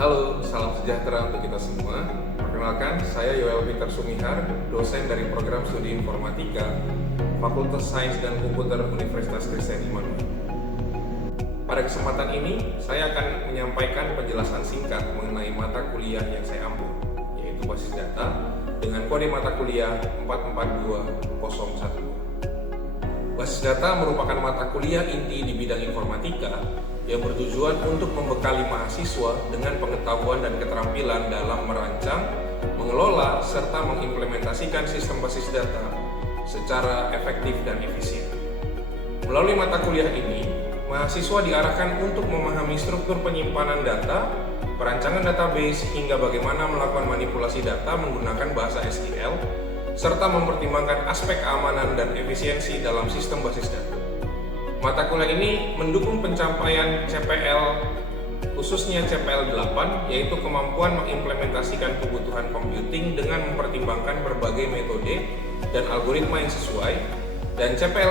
Halo, salam sejahtera untuk kita semua. Perkenalkan, saya Yoel Peter Sumihar, dosen dari program studi informatika Fakultas Sains dan Komputer Universitas Kristen Immanuel. Pada kesempatan ini, saya akan menyampaikan penjelasan singkat mengenai mata kuliah yang saya ambil, yaitu basis data dengan kode mata kuliah 442012. Basis data merupakan mata kuliah inti di bidang informatika yang bertujuan untuk membekali mahasiswa dengan pengetahuan dan keterampilan dalam merancang, mengelola, serta mengimplementasikan sistem basis data secara efektif dan efisien. Melalui mata kuliah ini, mahasiswa diarahkan untuk memahami struktur penyimpanan data, perancangan database, hingga bagaimana melakukan manipulasi data menggunakan bahasa SQL, serta mempertimbangkan aspek keamanan dan efisiensi dalam sistem basis data. Mata kuliah ini mendukung pencapaian CPL, khususnya CPL 8, yaitu kemampuan mengimplementasikan kebutuhan computing dengan mempertimbangkan berbagai metode dan algoritma yang sesuai, dan CPL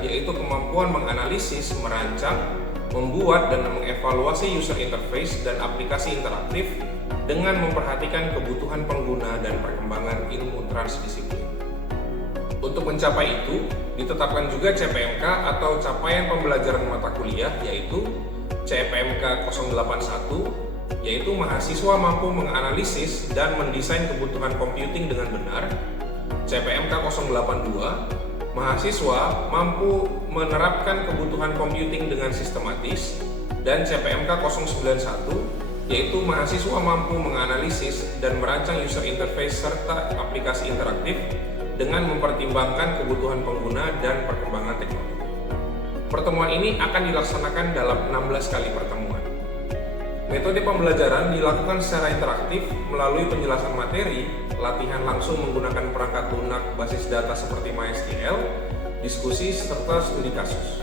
9, yaitu kemampuan menganalisis, merancang, membuat, dan mengevaluasi user interface dan aplikasi interaktif dengan memperhatikan kebutuhan pengguna dan perkembangan ilmu transdisiplin. Untuk mencapai itu, ditetapkan juga CPMK atau Capaian Pembelajaran Mata Kuliah, yaitu CPMK 081, yaitu mahasiswa mampu menganalisis dan mendesain kebutuhan computing dengan benar. CPMK 082, mahasiswa mampu menerapkan kebutuhan computing dengan sistematis. Dan CPMK 091, yaitu mahasiswa mampu menganalisis dan merancang user interface serta aplikasi interaktif dengan mempertimbangkan kebutuhan pengguna dan perkembangan teknologi. Pertemuan ini akan dilaksanakan dalam 16 kali pertemuan. Metode pembelajaran dilakukan secara interaktif melalui penjelasan materi, latihan langsung menggunakan perangkat lunak basis data seperti MySQL, diskusi, serta studi kasus.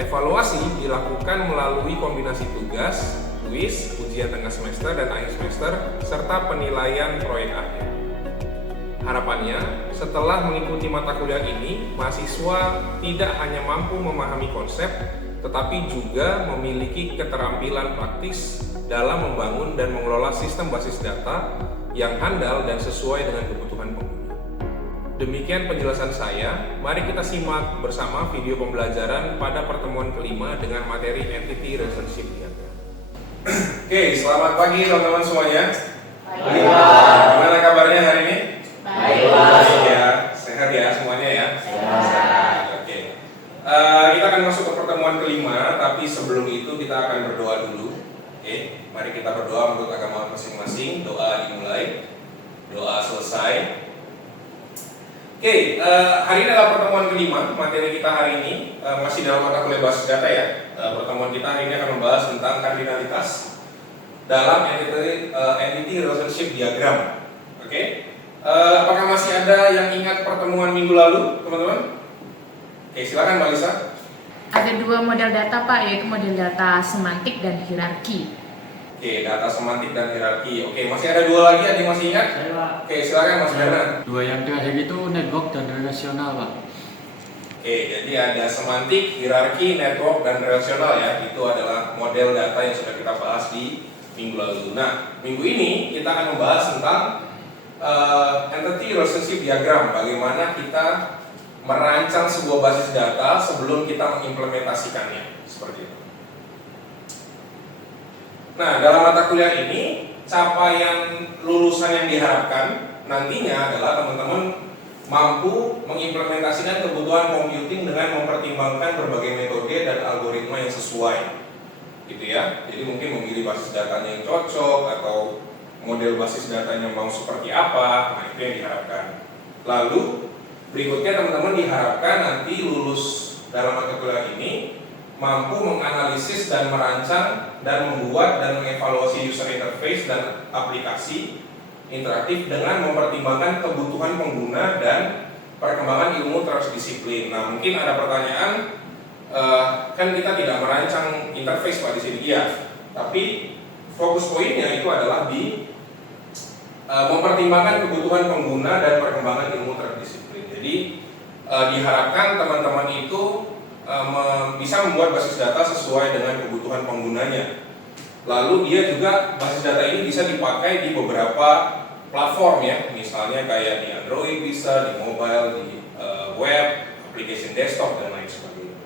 Evaluasi dilakukan melalui kombinasi tugas, kuis, ujian tengah semester dan akhir semester, serta penilaian proyek akhir. Harapannya, setelah mengikuti mata kuliah ini, mahasiswa tidak hanya mampu memahami konsep, tetapi juga memiliki keterampilan praktis dalam membangun dan mengelola sistem basis data yang handal dan sesuai dengan kebutuhan pengguna. Demikian penjelasan saya, mari kita simak bersama video pembelajaran pada pertemuan kelima dengan materi Entity Relationship Diagram. Oke, selamat pagi teman-teman semuanya. Pagi, Pak. Gimana kabarnya hari ini? Baik, Pak. Ya, sehat ya semuanya ya? Sehat. Oke. Kita akan masuk ke pertemuan kelima, tapi sebelum itu kita akan berdoa dulu. Oke, mari kita berdoa menurut agama masing-masing. Doa dimulai, doa selesai. Oke, hari ini adalah pertemuan kelima. Materi kita hari ini masih dalam mata kuliah basis data ya. Pertemuan kita hari ini akan membahas tentang kardinalitas dalam entity relationship diagram. Oke. Apakah masih ada yang ingat pertemuan minggu lalu, teman-teman? Oke, silakan Mbak Lisa. Ada dua model data, Pak, yaitu model data semantik dan hierarki. Oke, data semantik dan hierarki. Oke, masih ada dua lagi, ada yang masih ingat? Saya, Pak. Oke, silakan Mas Bernan. Dua yang terakhir itu network dan relasional, Pak. Oke, jadi ada semantik, hierarki, network, dan relasional ya. Itu adalah model data yang sudah kita bahas di minggu lalu. Nah, minggu ini kita akan membahas tentang entity relationship diagram. Bagaimana kita merancang sebuah basis data sebelum kita mengimplementasikannya. Seperti itu. Nah, dalam mata kuliah ini, capaian lulusan yang diharapkan nantinya adalah teman-teman mampu mengimplementasikan kebutuhan computing dengan mempertimbangkan berbagai metode dan algoritma yang sesuai, gitu ya. Jadi mungkin memilih basis datanya yang cocok atau model basis datanya mau seperti apa. Nah, itu yang diharapkan. Lalu berikutnya teman-teman diharapkan nanti lulus dalam mata kuliah ini mampu menganalisis dan merancang dan membuat dan mengevaluasi user interface dan aplikasi interaktif dengan mempertimbangkan kebutuhan pengguna dan perkembangan ilmu transdisiplin. Nah, mungkin ada pertanyaan, kan kita tidak merancang interface Pak di sini ya, tapi fokus poinnya itu adalah di mempertimbangkan kebutuhan pengguna dan perkembangan ilmu transdisiplin. Jadi diharapkan teman-teman itu bisa membuat basis data sesuai dengan kebutuhan penggunanya. Lalu dia juga basis data ini bisa dipakai di beberapa platform ya, misalnya kayak di Android bisa, di mobile, di web, application desktop dan lain sebagainya.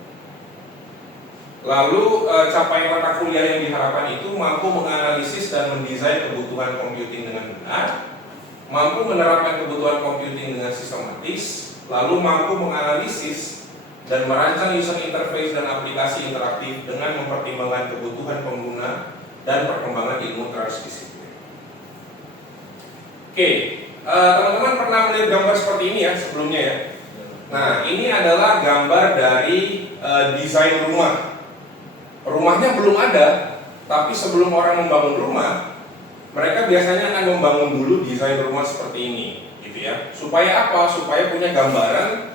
Lalu capaian mata kuliah yang diharapkan itu mampu menganalisis dan mendesain kebutuhan computing dengan benar, mampu menerapkan kebutuhan computing dengan sistematis, lalu mampu menganalisis dan merancang user interface dan aplikasi interaktif dengan mempertimbangkan kebutuhan pengguna dan perkembangan ilmu transdisiplin. Oke, teman-teman pernah melihat gambar seperti ini ya sebelumnya ya. Nah, ini adalah gambar dari desain rumah. Rumahnya belum ada, tapi sebelum orang membangun rumah, mereka biasanya akan membangun dulu desain rumah seperti ini, gitu ya. Supaya apa? Supaya punya gambaran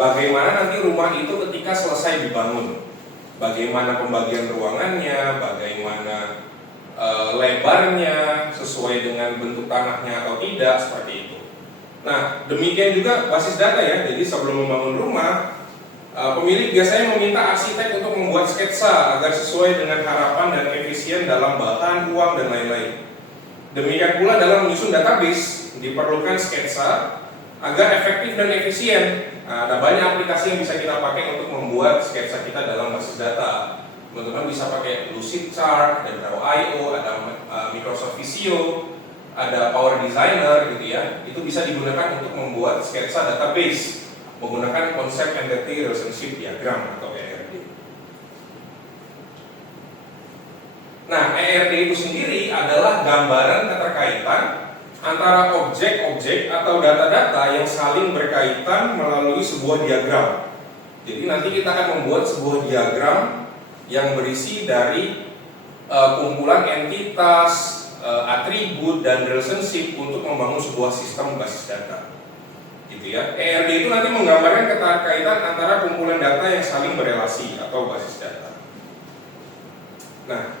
bagaimana nanti rumah itu ketika selesai dibangun. Bagaimana pembagian ruangannya, bagaimana lebarnya, sesuai dengan bentuk tanahnya atau tidak, seperti itu. Nah, demikian juga basis data ya. Jadi sebelum membangun rumah, pemilik biasanya meminta arsitek untuk membuat sketsa agar sesuai dengan harapan dan efisien dalam bahan, uang, dan lain-lain. Demikian pula dalam menyusun database, diperlukan sketsa agar efektif dan efisien. Nah, ada banyak aplikasi yang bisa kita pakai untuk membuat sketsa kita dalam basis data. Teman-teman bisa pakai Lucidchart, ada Draw.io, ada Microsoft Visio, ada Power Designer gitu ya. Itu bisa digunakan untuk membuat sketsa database menggunakan konsep Entity Relationship Diagram atau ERD. Nah, ERD itu sendiri adalah gambaran keterkaitan antara objek-objek atau data-data yang saling berkaitan melalui sebuah diagram. Jadi nanti kita akan membuat sebuah diagram yang berisi dari kumpulan entitas, atribut, dan relationship untuk membangun sebuah sistem basis data. Gitu ya. ERD itu nanti menggambarkan keterkaitan antara kumpulan data yang saling berelasi atau basis data. Nah,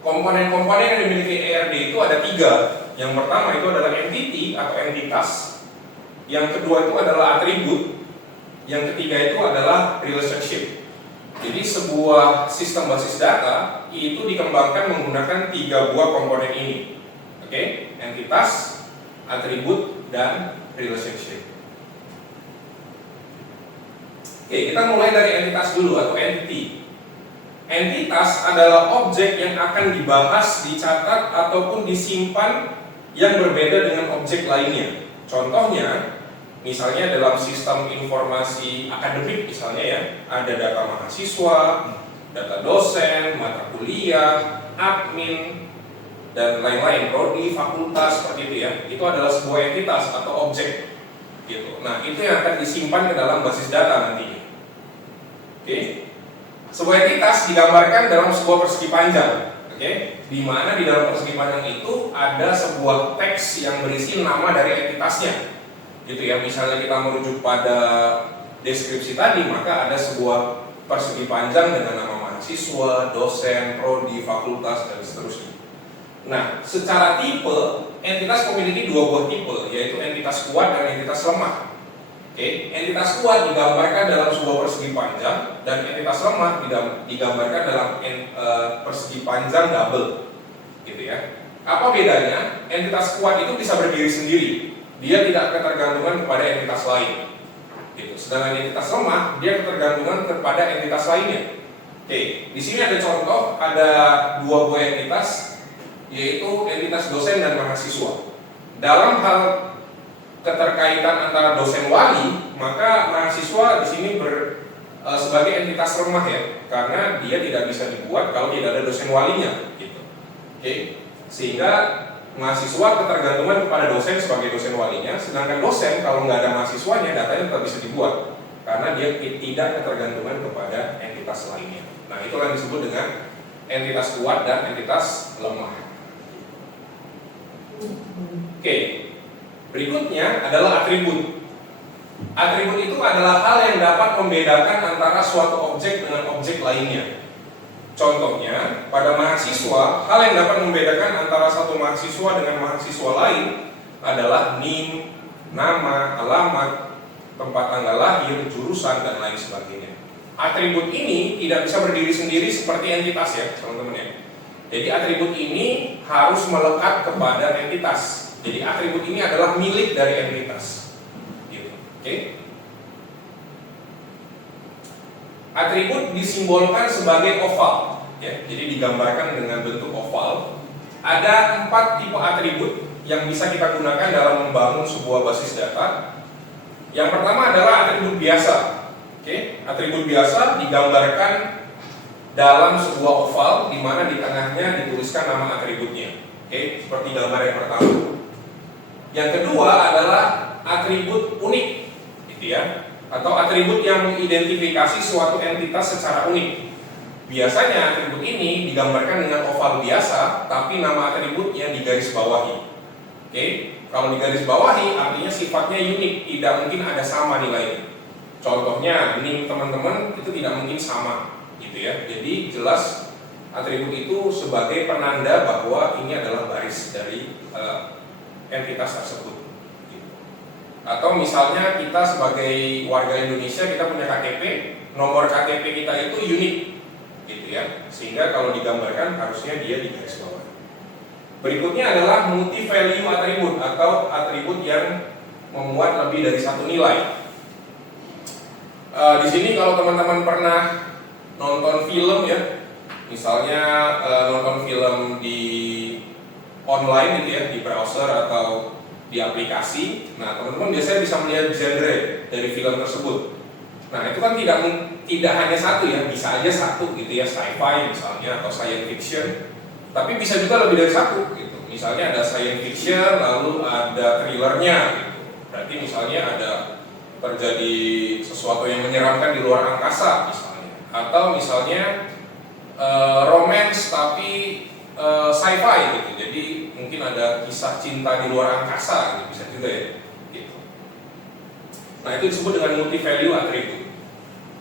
komponen-komponen yang dimiliki ERD itu ada 3. Yang pertama itu adalah entity atau entitas. Yang kedua itu adalah atribut. Yang ketiga itu adalah relationship. Jadi sebuah sistem basis data itu dikembangkan menggunakan 3 buah komponen ini. Oke, entitas, atribut, dan relationship. Oke, kita mulai dari entitas dulu atau entity. Entitas adalah objek yang akan dibahas, dicatat, ataupun disimpan yang berbeda dengan objek lainnya. Contohnya, misalnya dalam sistem informasi akademik misalnya ya, ada data mahasiswa, data dosen, mata kuliah, admin, dan lain-lain, prodi, fakultas, seperti itu ya. Itu adalah sebuah entitas atau objek gitu. Nah, itu yang akan disimpan ke dalam basis data nantinya. Oke. Sebuah entitas digambarkan dalam sebuah persegi panjang. Oke, di mana di dalam persegi panjang itu ada sebuah teks yang berisi nama dari entitasnya. Gitu ya, misalnya kita merujuk pada deskripsi tadi, maka ada sebuah persegi panjang dengan nama mahasiswa, dosen, prodi, fakultas, dan seterusnya. Nah, secara tipe, entitas memiliki 2 buah tipe, yaitu entitas kuat dan entitas lemah. Oke, entitas kuat digambarkan dalam sebuah persegi panjang, dan entitas lemah digambarkan dalam persegi panjang double, gitu ya. Apa bedanya? Entitas kuat itu bisa berdiri sendiri, dia tidak ketergantungan kepada entitas lain. Gitu. Sedangkan entitas lemah, dia ketergantungan kepada entitas lainnya. Oke, di sini ada contoh, ada 2 buah entitas, yaitu entitas dosen dan mahasiswa. Dalam hal keterkaitan antara dosen wali, maka mahasiswa di sini sebagai entitas lemah ya, karena dia tidak bisa dibuat kalau tidak ada dosen walinya, gitu. Oke, sehingga mahasiswa ketergantungan kepada dosen sebagai dosen walinya, sedangkan dosen kalau nggak ada mahasiswanya datanya tetap bisa dibuat, karena dia tidak ketergantungan kepada entitas lainnya. Nah, itulah yang disebut dengan entitas kuat dan entitas lemah. Oke. Berikutnya adalah atribut. Atribut itu adalah hal yang dapat membedakan antara suatu objek dengan objek lainnya. Contohnya, pada mahasiswa, hal yang dapat membedakan antara satu mahasiswa dengan mahasiswa lain adalah NIM, nama, alamat, tempat tanggal lahir, jurusan, dan lain sebagainya. Atribut ini tidak bisa berdiri sendiri seperti entitas ya, teman-teman ya. Jadi atribut ini harus melekat kepada entitas. Jadi atribut ini adalah milik dari entitas. Gitu. Oke? Atribut disimbolkan sebagai oval, ya. Jadi digambarkan dengan bentuk oval. Ada 4 tipe atribut yang bisa kita gunakan dalam membangun sebuah basis data. Yang pertama adalah atribut biasa. Oke? Atribut biasa digambarkan dalam sebuah oval di mana di tengahnya dituliskan nama atributnya. Oke? Seperti gambar yang pertama. Yang kedua adalah atribut unik, gitu ya. Atau atribut yang mengidentifikasi suatu entitas secara unik. Biasanya atribut ini digambarkan dengan oval biasa, tapi nama atributnya digaris bawahi. Oke, kalau digaris bawahi artinya sifatnya unik, tidak mungkin ada sama nilainya. Contohnya, ini teman-teman itu tidak mungkin sama, gitu ya. Jadi jelas atribut itu sebagai penanda bahwa ini adalah baris dari entitas tersebut. Atau misalnya kita sebagai warga Indonesia, kita punya KTP, nomor KTP kita itu unik, gitu ya. Sehingga kalau digambarkan harusnya dia di garis bawah. Berikutnya adalah multi value atribut atau atribut yang memuat lebih dari satu nilai. Di sini kalau teman-teman pernah nonton film ya, misalnya nonton film di online gitu ya, di browser atau di aplikasi. Nah, teman-teman biasanya bisa melihat genre dari film tersebut. Nah, itu kan tidak hanya satu ya, bisa aja satu gitu ya, sci-fi misalnya atau science fiction. Tapi bisa juga lebih dari satu gitu. Misalnya ada science fiction, lalu ada thrillernya gitu. Berarti misalnya ada terjadi sesuatu yang menyeramkan di luar angkasa misalnya. Atau misalnya romance tapi sci-fi gitu. Jadi mungkin ada kisah cinta di luar angkasa gitu, bisa juga ya. Gitu. Nah, itu disebut dengan multi value atribut.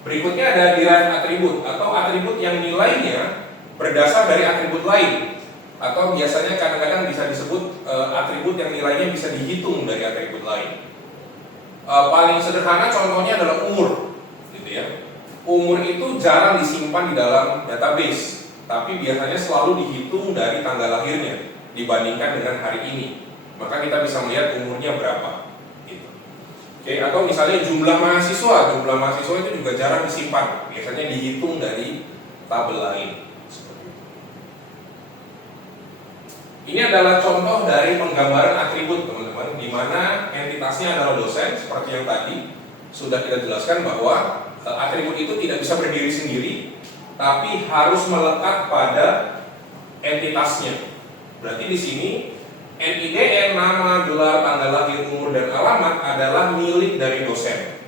Berikutnya ada derived atribut atau atribut yang nilainya berdasar dari atribut lain. Atau biasanya kadang-kadang bisa disebut atribut yang nilainya bisa dihitung dari atribut lain. Paling sederhana contohnya adalah umur, gitu ya. Umur itu jarang disimpan di dalam database, tapi biasanya selalu dihitung dari tanggal lahirnya dibandingkan dengan hari ini. Maka kita bisa melihat umurnya berapa. Gitu. Oke, atau misalnya jumlah mahasiswa itu juga jarang disimpan, biasanya dihitung dari tabel lain. Ini adalah contoh dari penggambaran atribut teman-teman, di mana entitasnya adalah dosen seperti yang tadi sudah kita jelaskan bahwa atribut itu tidak bisa berdiri sendiri, tapi harus melekat pada entitasnya. Berarti di sini NIDN, nama, gelar, tanggal lahir, umur, dan alamat adalah milik dari dosen.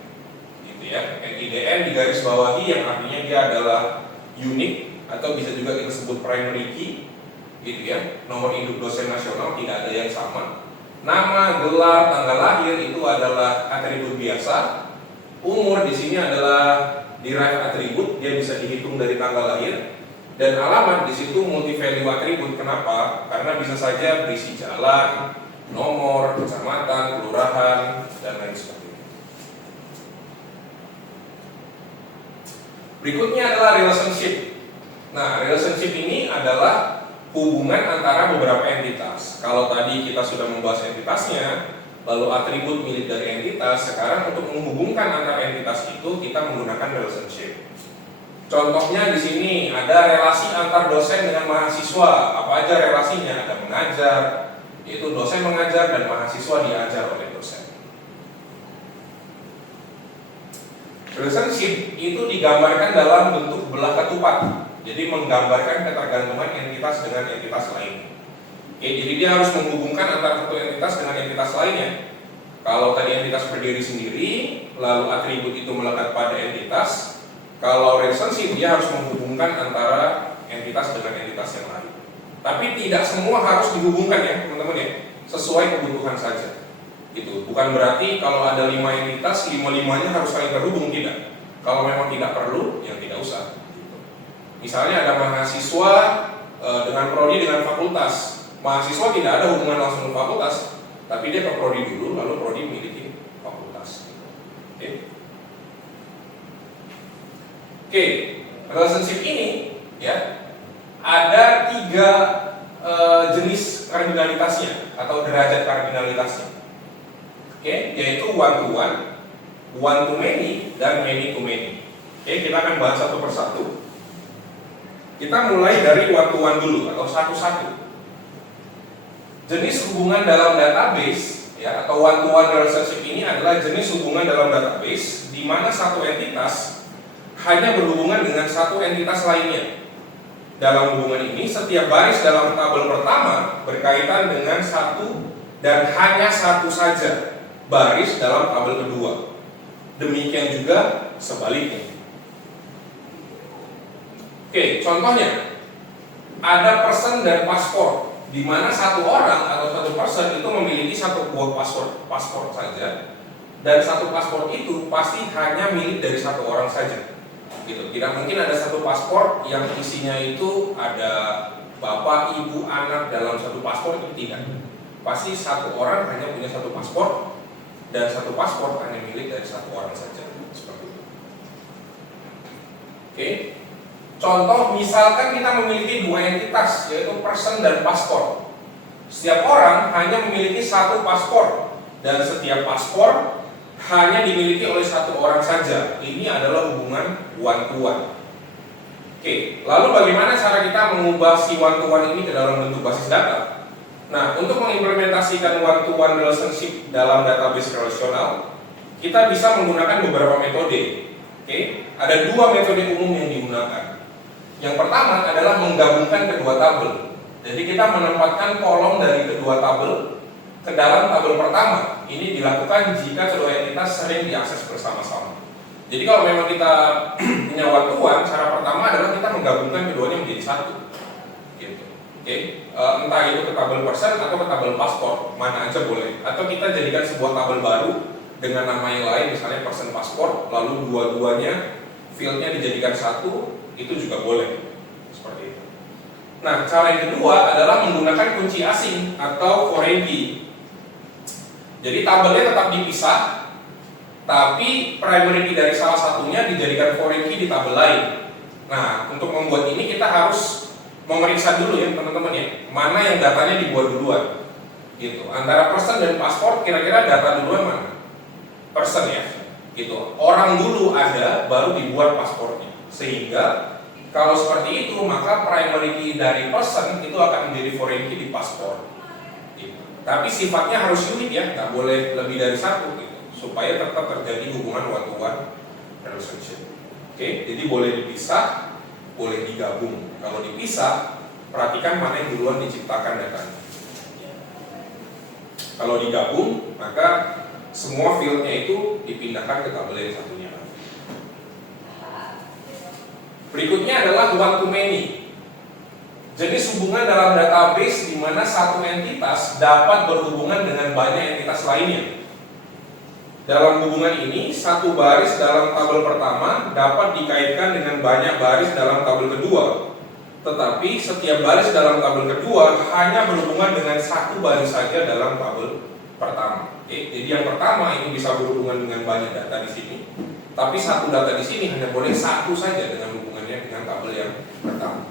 Gitu ya. NIDN digaris bawahi yang artinya dia adalah unik atau bisa juga kita sebut primary key. Gitu ya, nomor induk dosen nasional tidak ada yang sama. Nama, gelar, tanggal lahir itu adalah atribut biasa. Umur di sini adalah derived atribut, dia bisa dihitung dari tanggal lahir. Dan alamat di situ multi value atribut. Kenapa? Karena bisa saja berisi jalan, nomor, kecamatan, kelurahan, dan lain sebagainya. Berikutnya adalah relationship. Nah, relationship ini adalah hubungan antara beberapa entitas. Kalau tadi kita sudah membahas entitasnya, lalu atribut milik dari entitas, sekarang untuk menghubungkan antara entitas itu kita menggunakan relationship. Contohnya di sini ada relasi antar dosen dengan mahasiswa. Apa aja relasinya? Ada mengajar, yaitu dosen mengajar dan mahasiswa diajar oleh dosen. Relationship itu digambarkan dalam bentuk belah ketupat. Jadi menggambarkan ketergantungan entitas dengan entitas lain. Oke, jadi dia harus menghubungkan antara satu entitas dengan entitas lainnya. Kalau tadi entitas berdiri sendiri, lalu atribut itu melekat pada entitas. Kalau relationship dia harus menghubungkan antara entitas dengan entitas yang lain. Tapi tidak semua harus dihubungkan ya teman-teman ya, sesuai kebutuhan saja. Gitu. Bukan berarti kalau ada 5 entitas, 5-5-nya harus saling terhubung, tidak. Kalau memang tidak perlu, ya tidak usah. Misalnya ada mahasiswa dengan prodi dengan fakultas. Mahasiswa tidak ada hubungan langsung dengan fakultas, tapi dia ke prodi dulu, lalu prodi memiliki fakultas. Oke, relationship ini ya ada 3 jenis kardinalitasnya atau derajat kardinalitasnya. Oke, yaitu one to one, one to many, dan many to many. Oke, kita akan bahas satu persatu. Kita mulai dari one to one dulu atau satu-satu. Jenis hubungan dalam database ya atau one to one relationship ini adalah jenis hubungan dalam database di mana satu entitas hanya berhubungan dengan satu entitas lainnya. Dalam hubungan ini, setiap baris dalam tabel pertama berkaitan dengan satu dan hanya satu saja baris dalam tabel kedua. Demikian juga sebaliknya. Oke, contohnya ada person dan paspor, di mana satu orang atau satu person itu memiliki satu buah paspor saja, dan satu paspor itu pasti hanya milik dari satu orang saja. Gitu. Tidak mungkin ada satu paspor yang isinya itu ada bapak, ibu, anak dalam satu paspor, itu tidak. Pasti satu orang hanya punya satu paspor, dan satu paspor hanya milik dari satu orang saja. Seperti itu. Oke. Contoh, misalkan kita memiliki 2 entitas, yaitu person dan paspor. Setiap orang hanya memiliki satu paspor, dan setiap paspor hanya dimiliki oleh satu orang saja. Ini adalah hubungan one to one. Oke, lalu bagaimana cara kita mengubah si one to one ini ke dalam bentuk basis data? Nah, untuk mengimplementasikan one to one relationship dalam database relasional, kita bisa menggunakan beberapa metode. Oke, ada 2 metode umum yang digunakan. Yang pertama adalah menggabungkan kedua tabel. Jadi kita menempatkan kolom dari kedua tabel ke dalam tabel pertama. Ini dilakukan jika kedua entitas sering diakses bersama-sama. Jadi kalau memang kita punya one to one, cara pertama adalah kita menggabungkan keduanya menjadi satu. Gitu. Oke. Entah itu ke tabel person atau ke tabel paspor, mana aja boleh. Atau kita jadikan sebuah tabel baru dengan nama yang lain, misalnya person paspor, lalu dua-duanya fieldnya dijadikan satu. Itu juga boleh seperti itu. Nah, cara yang kedua adalah menggunakan kunci asing atau foreign key. Jadi tabelnya tetap dipisah, tapi primary key dari salah satunya dijadikan foreign key di tabel lain. Nah, untuk membuat ini kita harus memeriksa dulu ya teman-teman ya, mana yang datanya dibuat duluan. Gitu. Antara person dan paspor, kira-kira data duluan mana? Person ya. Gitu. Orang dulu ada, baru dibuat paspornya. Sehingga kalau seperti itu, maka primary key dari person itu akan menjadi foreign key di paspor. Gitu. Tapi sifatnya harus unik ya, nggak boleh lebih dari satu gitu, supaya tetap terjadi hubungan one to one relationship. Oke, jadi boleh dipisah, boleh digabung. Kalau dipisah, perhatikan mana yang duluan diciptakan datanya. Kalau digabung, maka semua fieldnya itu dipindahkan ke tabel yang satunya. Berikutnya adalah one to many. Jenis hubungan dalam database di mana satu entitas dapat berhubungan dengan banyak entitas lainnya. Dalam hubungan ini, satu baris dalam tabel pertama dapat dikaitkan dengan banyak baris dalam tabel kedua. Tetapi setiap baris dalam tabel kedua hanya berhubungan dengan satu baris saja dalam tabel pertama. Jadi yang pertama ini bisa berhubungan dengan banyak data di sini, tapi satu data di sini hanya boleh satu saja dengan hubungannya dengan tabel yang pertama.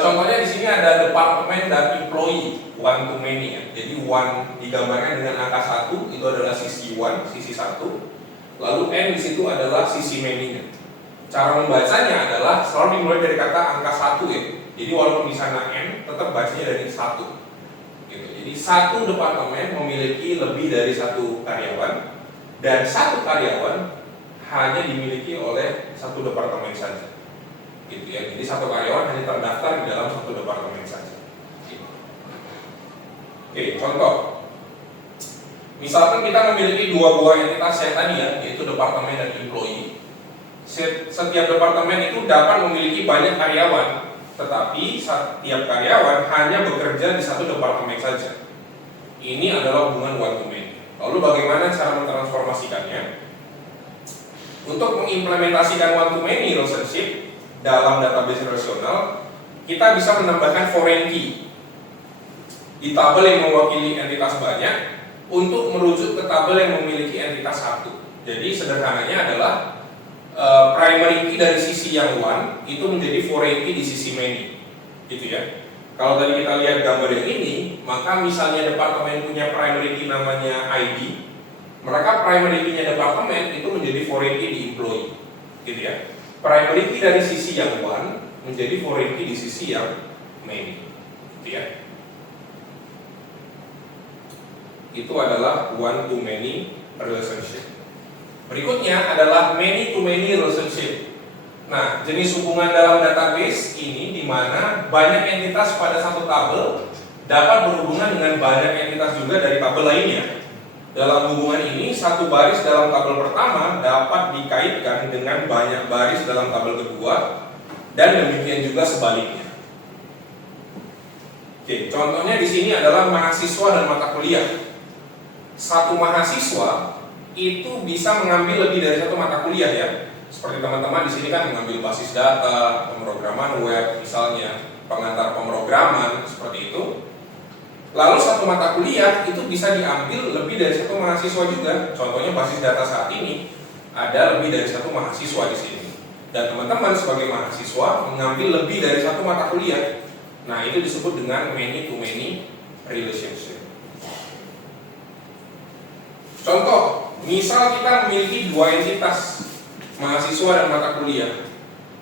Contohnya di sini ada departemen dan employee, one to many ya. Jadi one digambarkan dengan angka 1, itu adalah sisi one, sisi 1. Lalu n di situ adalah sisi many-nya. Cara membacanya adalah selalu dimulai dari kata angka 1 ya. Jadi walaupun di sana n, tetap bacanya dari 1. Gitu. Jadi satu departemen memiliki lebih dari satu karyawan, dan satu karyawan hanya dimiliki oleh satu departemen saja. Gitu ya. Jadi satu karyawan hanya terdaftar di dalam satu departemen saja. Gitu. Oke, contoh. Misalkan kita memiliki 2 buah entitas yang tadi ya, yaitu departemen dan employee. Setiap departemen itu dapat memiliki banyak karyawan, tetapi setiap karyawan hanya bekerja di satu departemen saja. Ini adalah hubungan one to many. Lalu bagaimana cara mentransformasikannya? Untuk mengimplementasikan one to many relationship dalam database relasional, kita bisa menambahkan foreign key di tabel yang mewakili entitas banyak untuk merujuk ke tabel yang memiliki entitas satu. Jadi sederhananya adalah primary key dari sisi yang one itu menjadi foreign key di sisi many, gitu ya. Kalau tadi kita lihat gambar yang ini, maka misalnya departemen punya primary key namanya ID, maka primary key-nya departemen itu menjadi foreign key di employee, gitu ya. Primary key dari sisi yang one menjadi foreign key di sisi yang many, gitu ya. Itu adalah one to many relationship. Berikutnya adalah many to many relationship. Nah, jenis hubungan dalam database ini di mana banyak entitas pada satu tabel dapat berhubungan dengan banyak entitas juga dari tabel lainnya. Dalam hubungan ini, satu baris dalam tabel pertama dapat dikaitkan dengan banyak baris dalam tabel kedua, dan demikian juga sebaliknya. Oke, contohnya di sini adalah mahasiswa dan mata kuliah. Satu mahasiswa itu bisa mengambil lebih dari satu mata kuliah ya. Seperti teman-teman di sini kan mengambil basis data, pemrograman web, misalnya pengantar pemrograman seperti itu. Lalu satu mata kuliah itu bisa diambil lebih dari satu mahasiswa juga. Contohnya basis data saat ini ada lebih dari satu mahasiswa di sini. Dan teman-teman sebagai mahasiswa mengambil lebih dari satu mata kuliah. Nah, itu disebut dengan many to many relationship. Contoh, misal kita memiliki dua entitas, mahasiswa dan mata kuliah.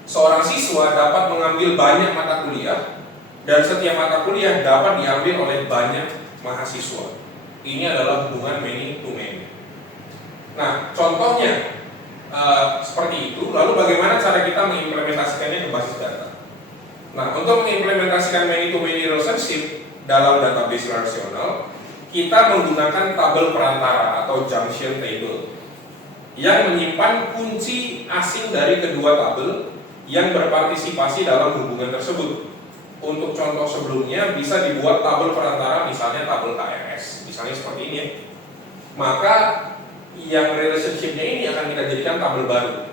Seorang siswa dapat mengambil banyak mata kuliah, dan setiap mata kuliah dapat diambil oleh banyak mahasiswa. Ini adalah hubungan many to many. Nah, contohnya seperti itu. Lalu bagaimana cara kita mengimplementasikannya ke basis data? Nah, untuk mengimplementasikan many to many relationship dalam database relasional, kita menggunakan tabel perantara atau junction table yang menyimpan kunci asing dari kedua tabel yang berpartisipasi dalam hubungan tersebut. Untuk contoh sebelumnya bisa dibuat tabel perantara, misalnya tabel KRS, misalnya seperti ini ya. Maka yang relationship-nya ini akan kita jadikan tabel baru,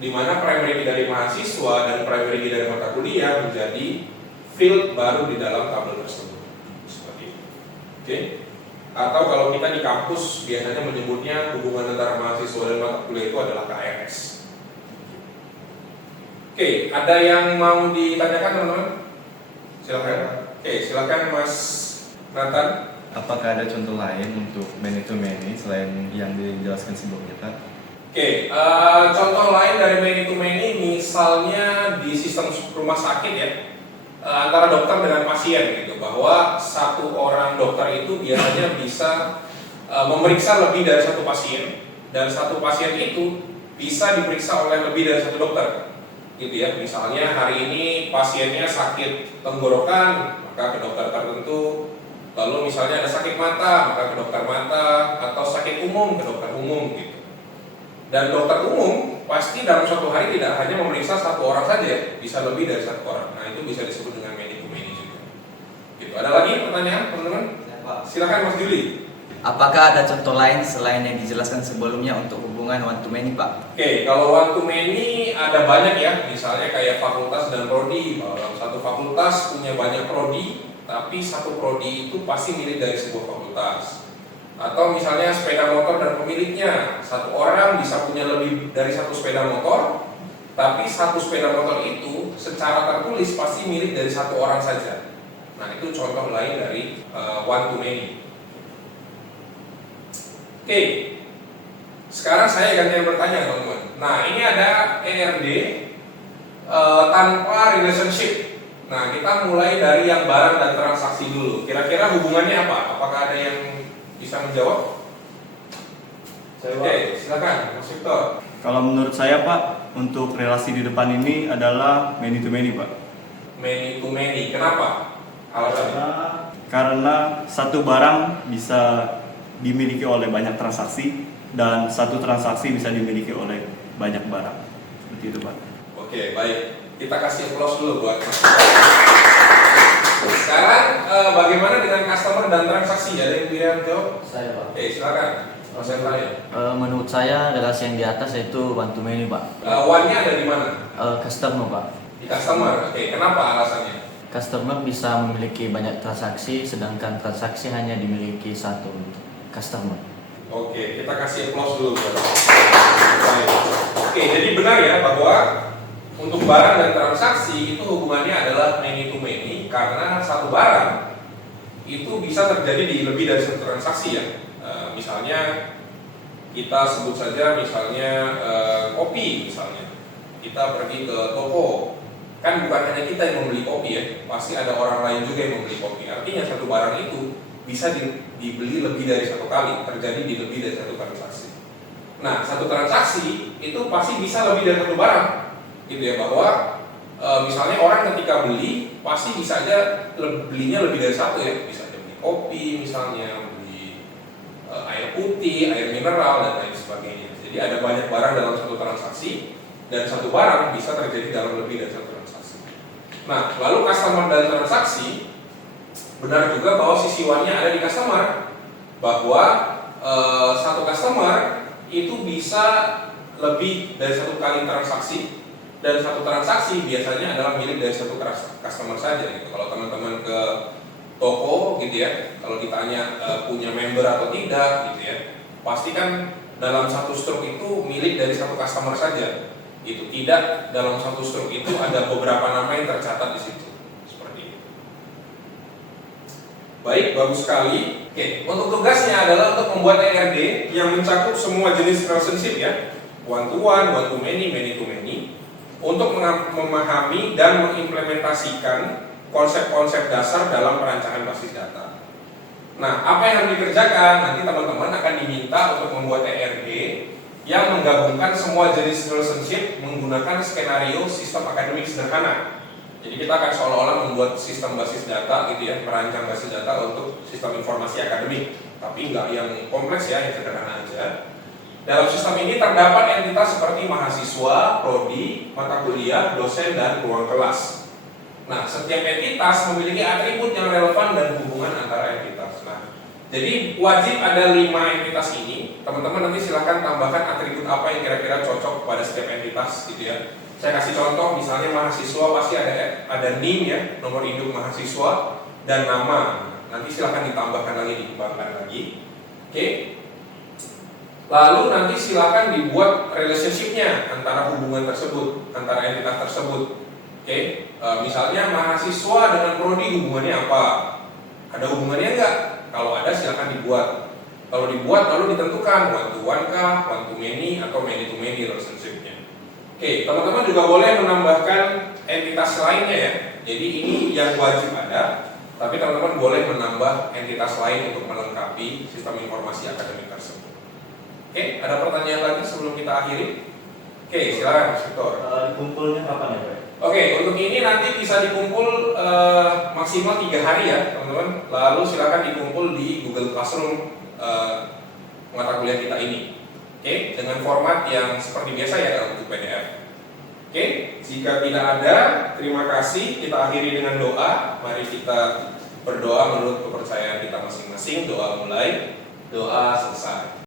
di mana primary key dari mahasiswa dan primary key dari mata kuliah menjadi field baru di dalam tabel tersebut. Seperti itu. Oke. Atau kalau kita di kampus biasanya menyebutnya hubungan antara mahasiswa dan mata kuliah itu adalah KRS. Oke, ada yang mau ditanyakan teman-teman? Silakan. Oke, silakan Mas Nathan. Apakah ada contoh lain untuk many to many selain yang dijelaskan sebelumnya, Pak? Oke, contoh lain dari many to many misalnya di sistem rumah sakit ya, antara dokter dengan pasien gitu, bahwa satu orang dokter itu biasanya bisa memeriksa lebih dari satu pasien, dan satu pasien itu bisa diperiksa oleh lebih dari satu dokter gitu ya. Misalnya hari ini pasiennya sakit tenggorokan, maka ke dokter tertentu. Lalu misalnya ada sakit mata, maka ke dokter mata, atau sakit umum ke dokter umum gitu. Dan dokter umum pasti dalam suatu hari tidak hanya memeriksa satu orang saja, bisa lebih dari satu orang. Nah, itu bisa disebut dengan many to many juga. Gitu. Ada lagi pertanyaan, teman-teman? Silakan Mas Juli. Apakah ada contoh lain selain yang dijelaskan sebelumnya untuk hubungan one to many, Pak? Oke, kalau one to many ada banyak ya. Misalnya kayak fakultas dan prodi. Kalau dalam satu fakultas punya banyak prodi, tapi satu prodi itu pasti milik dari sebuah fakultas. Atau misalnya sepeda motor dan pemiliknya, satu orang bisa punya lebih dari satu sepeda motor, tapi satu sepeda motor itu secara tertulis pasti milik dari satu orang saja. Nah, itu contoh lain dari one to many. Oke, sekarang saya gantian bertanya teman-teman. Nah, ini ada ERD tanpa relationship. Nah, kita mulai dari yang barang dan transaksi dulu. Kira-kira hubungannya apa? Apakah ada yang bisa menjawab? Oke, silakan Mas Victor. Kalau menurut saya, Pak, untuk relasi di depan ini adalah many to many, Pak. Many to many. Kenapa? Alasannya? Karena satu barang bisa dimiliki oleh banyak transaksi dan satu transaksi bisa dimiliki oleh banyak barang. Seperti itu, Pak. Oke, baik. Kita kasih applause dulu buat Mas. Sekarang bagaimana dengan customer dan transaksi? Ada yang pilihan jawab? Saya, Pak. Oke, silakan. Mas Hendra ya. Menurut saya relasi yang di atas yaitu one to many, Pak. One-nya ada di mana? Customer, Pak. Di customer. Oke, kenapa alasannya? Customer bisa memiliki banyak transaksi, sedangkan transaksi hanya dimiliki satu customer. Oke, kita kasih applause dulu. Baik. Oke, jadi benar ya bahwa untuk barang dan transaksi itu hubungannya adalah many to many karena satu barang itu bisa terjadi di lebih dari satu transaksi ya. Misalnya kita sebut saja misalnya kopi misalnya. Kita pergi ke toko. Kan bukan hanya kita yang membeli kopi ya, pasti ada orang lain juga yang membeli kopi. Artinya satu barang itu bisa dibeli lebih dari satu kali, terjadi di lebih dari satu transaksi. Nah, satu transaksi itu pasti bisa lebih dari satu barang, gitu ya. Bahwa misalnya orang ketika beli pasti bisa aja belinya lebih dari satu ya, bisa aja beli kopi misalnya, beli air putih, air mineral dan lain sebagainya. Jadi ada banyak barang dalam satu transaksi dan satu barang bisa terjadi dalam lebih dari satu transaksi. Nah, lalu customer dan transaksi, benar juga bahwa sisi one-nya ada di customer, bahwa satu customer itu bisa lebih dari satu kali transaksi dan satu transaksi biasanya adalah milik dari satu customer saja gitu. Kalau teman-teman ke toko gitu ya, kalau ditanya punya member atau tidak gitu ya, pasti kan dalam satu struk itu milik dari satu customer saja gitu. Tidak dalam satu struk itu ada beberapa nama yang tercatat di situ. Seperti itu. Baik, bagus sekali. Oke, untuk tugasnya adalah untuk membuat ERD yang mencakup semua jenis relationship ya, one to one to many, many to many, untuk memahami dan mengimplementasikan konsep-konsep dasar dalam perancangan basis data. Nah, apa yang harus dikerjakan? Nanti teman-teman akan diminta untuk membuat ERD yang menggabungkan semua jenis relationship menggunakan skenario sistem akademik sederhana. Jadi kita akan seolah-olah membuat sistem basis data gitu ya, merancang basis data untuk sistem informasi akademik, tapi nggak yang kompleks ya, yang sederhana aja. Dalam sistem ini terdapat entitas seperti mahasiswa, prodi, mata kuliah, dosen, dan ruang kelas. Nah, setiap entitas memiliki atribut yang relevan dan hubungan antara entitas. Nah, jadi wajib ada 5 entitas ini. Teman-teman nanti silahkan tambahkan atribut apa yang kira-kira cocok pada setiap entitas gitu ya. Saya kasih contoh, misalnya mahasiswa pasti ada NIM ya, nomor induk mahasiswa, dan nama. Nanti silahkan ditambahkan lagi, dikembangkan lagi. Oke. Lalu nanti silahkan dibuat relationship-nya antara hubungan tersebut, antara entitas tersebut. Oke. Misalnya mahasiswa dengan prodi hubungannya apa? Ada hubungannya enggak? Kalau ada silahkan dibuat. Kalau dibuat lalu ditentukan one to one kah, one to many, atau many to many relationship-nya. Oke, teman-teman juga boleh menambahkan entitas lainnya ya. Jadi ini yang wajib ada, tapi teman-teman boleh menambah entitas lain untuk melengkapi sistem informasi akademik tersebut. Oke, ada pertanyaan lagi sebelum kita akhiri? Oke, silakan, Victor. Kumpulnya kapan ya, Pak? Oke, untuk ini nanti bisa dikumpul maksimal 3 hari ya, teman-teman. Lalu silakan dikumpul di Google Classroom mata kuliah kita ini. Oke, dengan format yang seperti biasa ya dalam bentuk PDF. Oke, jika tidak ada, terima kasih. Kita akhiri dengan doa. Mari kita berdoa menurut kepercayaan kita masing-masing. Doa mulai, doa selesai.